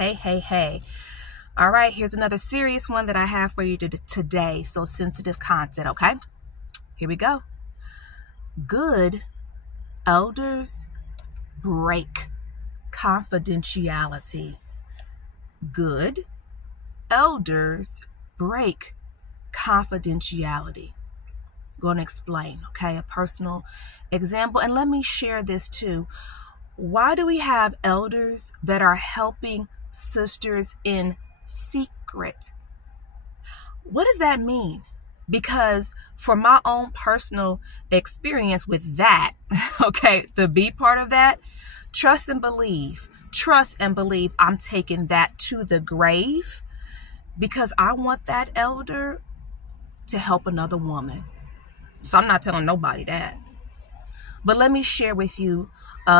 Hey. All right, here's another serious one that I have for you today. So sensitive content, okay? Here we go. Good elders break confidentiality. Good elders break confidentiality. I'm going to explain, okay? A personal example. And let me share this too. Why do we have elders that are helping sisters in secret? What does that mean? Because for my own personal experience with that, okay, the B part of that, trust and believe I'm taking that to the grave because I want that elder to help another woman. So I'm not telling nobody that. But let me share with you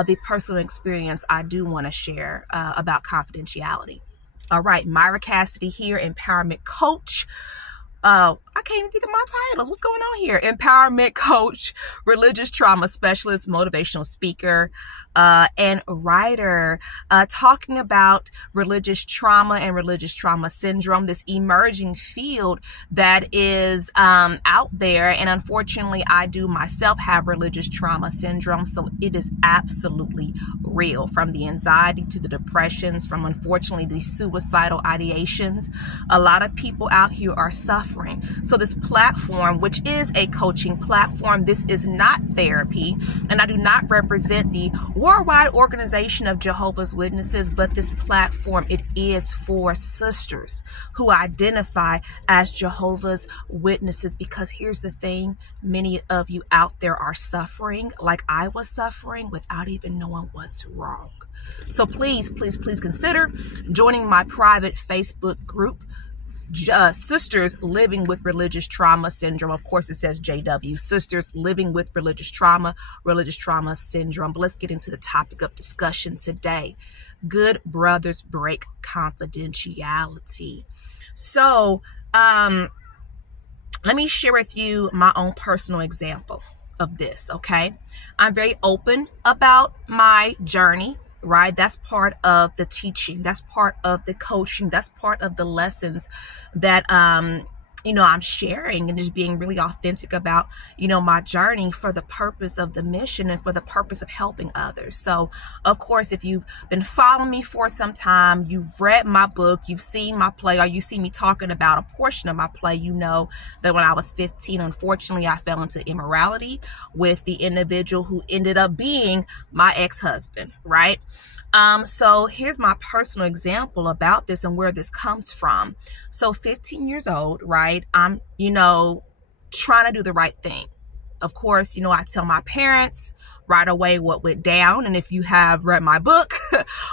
the personal experience I do want to share about confidentiality. All right, Myra Cassidy here, empowerment coach. I can't even think of my titles. What's going on here? Empowerment coach, religious trauma specialist, motivational speaker, and writer, talking about religious trauma and religious trauma syndrome, this emerging field that is out there. And unfortunately, I do myself have religious trauma syndrome. So it is absolutely real, from the anxiety to the depressions, from unfortunately the suicidal ideations. A lot of people out here are suffering. So this platform, which is a coaching platform, this is not therapy, and I do not represent the worldwide organization of Jehovah's Witnesses, but this platform, it is for sisters who identify as Jehovah's Witnesses. Because here's the thing, many of you out there are suffering like I was suffering without even knowing what's wrong. So please consider joining my private Facebook group, Sisters Living with Religious Trauma Syndrome. Of course, it says JW, Sisters Living with Religious Trauma Syndrome. But let's get into the topic of discussion today. Good brothers break confidentiality. So, let me share with you my own personal example of this, okay? I'm very open about my journey. Right? That's part of the teaching. That's part of the coaching. That's part of the lessons that, I'm sharing, and just being really authentic about, my journey for the purpose of the mission and for the purpose of helping others. So, of course, if you've been following me for some time, you've read my book, you've seen my play, or you see me talking about a portion of my play, you know that when I was 15, unfortunately, I fell into immorality with the individual who ended up being my ex-husband, right? So here's my personal example about this and where this comes from. So 15 years old, right? I'm, trying to do the right thing. Of course, I tell my parents right away what went down. And if you have read my book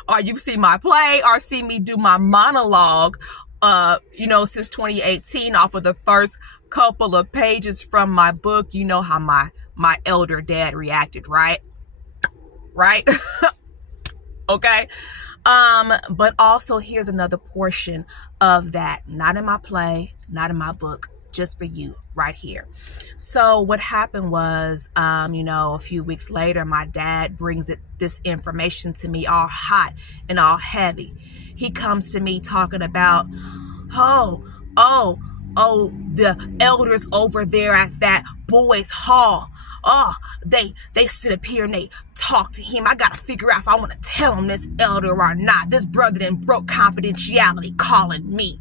or you've seen my play or seen me do my monologue, since 2018 off of the first couple of pages from my book, you know how my elder dad reacted, right? Right? Okay. But also here's another portion of that. Not in my play, not in my book, just for you right here. So what happened was, a few weeks later, my dad brings this information to me all hot and all heavy. He comes to me talking about, the elders over there at that boys' hall. Oh, they sit up here and they talk to him. I got to figure out if I want to tell him this elder or not. This brother then broke confidentiality calling me.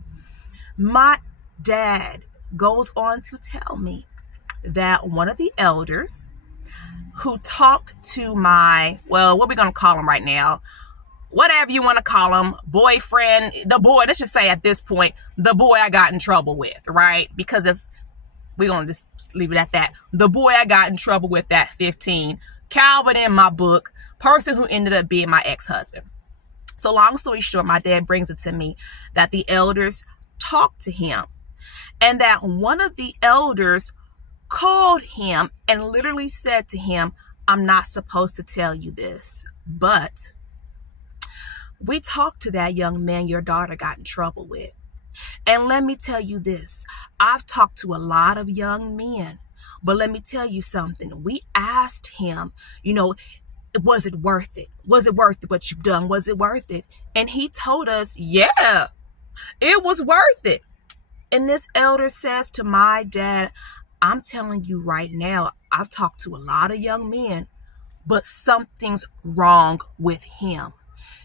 My dad goes on to tell me that one of the elders who talked to my, what are we going to call him right now? Whatever you want to call him, boyfriend, the boy, let's just say at this point, the boy I got in trouble with, right? Because if we're going to just leave it at that. The boy I got in trouble with at 15, Calvin in my book, person who ended up being my ex-husband. So long story short, my dad brings it to me that the elders talked to him and that one of the elders called him and literally said to him, I'm not supposed to tell you this, but we talked to that young man your daughter got in trouble with. And let me tell you this, I've talked to a lot of young men, but let me tell you something. We asked him, Was it worth it? Was it worth it what you've done? Was it worth it? And he told us, yeah, it was worth it. And this elder says to my dad, I'm telling you right now, I've talked to a lot of young men, but something's wrong with him.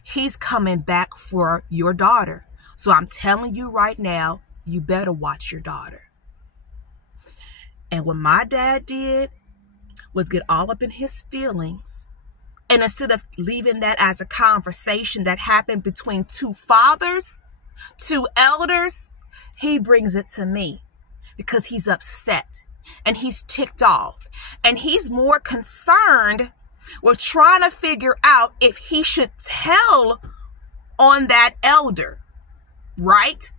He's coming back for your daughter. So I'm telling you right now, you better watch your daughter. And what my dad did was get all up in his feelings. And instead of leaving that as a conversation that happened between two fathers, two elders, he brings it to me because he's upset and he's ticked off. And he's more concerned with trying to figure out if he should tell on that elder, right?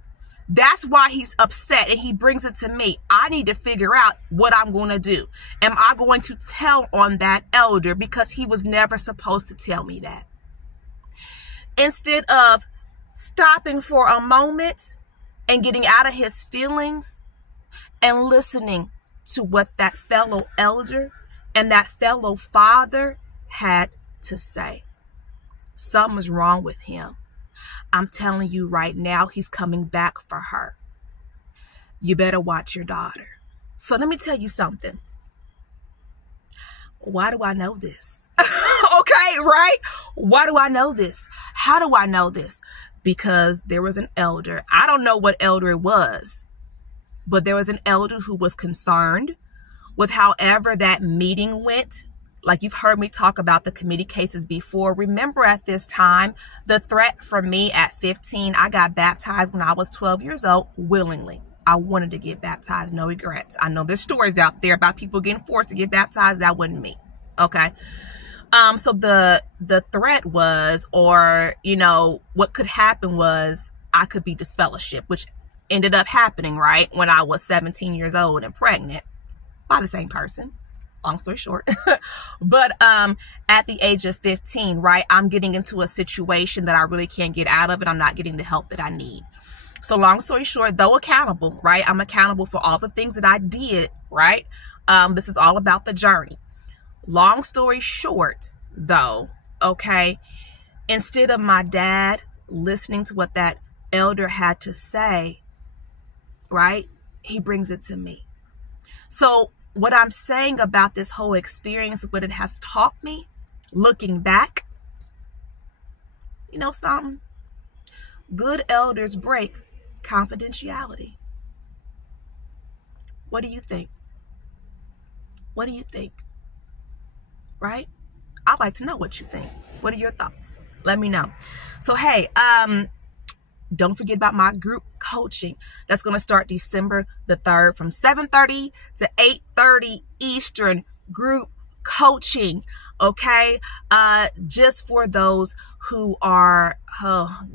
That's why he's upset, and he brings it to me. I need to figure out what I'm going to do. Am I going to tell on that elder because he was never supposed to tell me that? Instead of stopping for a moment and getting out of his feelings and listening to what that fellow elder and that fellow father had to say. Something was wrong with him. I'm telling you right now, he's coming back for her. You better watch your daughter. So let me tell you something. Why do I know this? Okay, right? Why do I know this? How do I know this? Because there was an elder. I don't know what elder it was, but there was an elder who was concerned with however that meeting went. Like you've heard me talk about the committee cases before. Remember at this time, the threat from me at 15, I got baptized when I was 12 years old willingly. I wanted to get baptized, no regrets. I know there's stories out there about people getting forced to get baptized. That wasn't me. Okay. So the threat was, or, you know, what could happen was I could be disfellowshipped, which ended up happening, right? When I was 17 years old and pregnant by the same person. Long story short. But at the age of 15, right, I'm getting into a situation that I really can't get out of, and I'm not getting the help that I need. So long story short, though accountable, right, I'm accountable for all the things that I did, right? This is all about the journey. Long story short, though, okay, instead of my dad listening to what that elder had to say, right, he brings it to me. So what I'm saying about this whole experience, what it has taught me, looking back, you know something? Good elders break confidentiality. What do you think? What do you think? Right? I'd like to know what you think. What are your thoughts? Let me know. So, hey, don't forget about my group coaching. That's going to start December the 3rd from 7:30 to 8:30 Eastern. Group coaching, okay? Just for those who are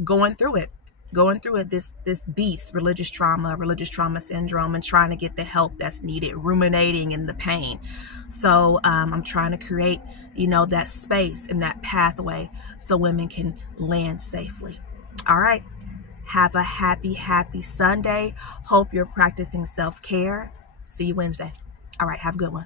going through it, this beast, religious trauma syndrome, and trying to get the help that's needed, ruminating in the pain. So I'm trying to create, you know, that space and that pathway so women can land safely. All right. Have a happy Sunday. Hope you're practicing self-care. See you Wednesday. All right. Have a good one.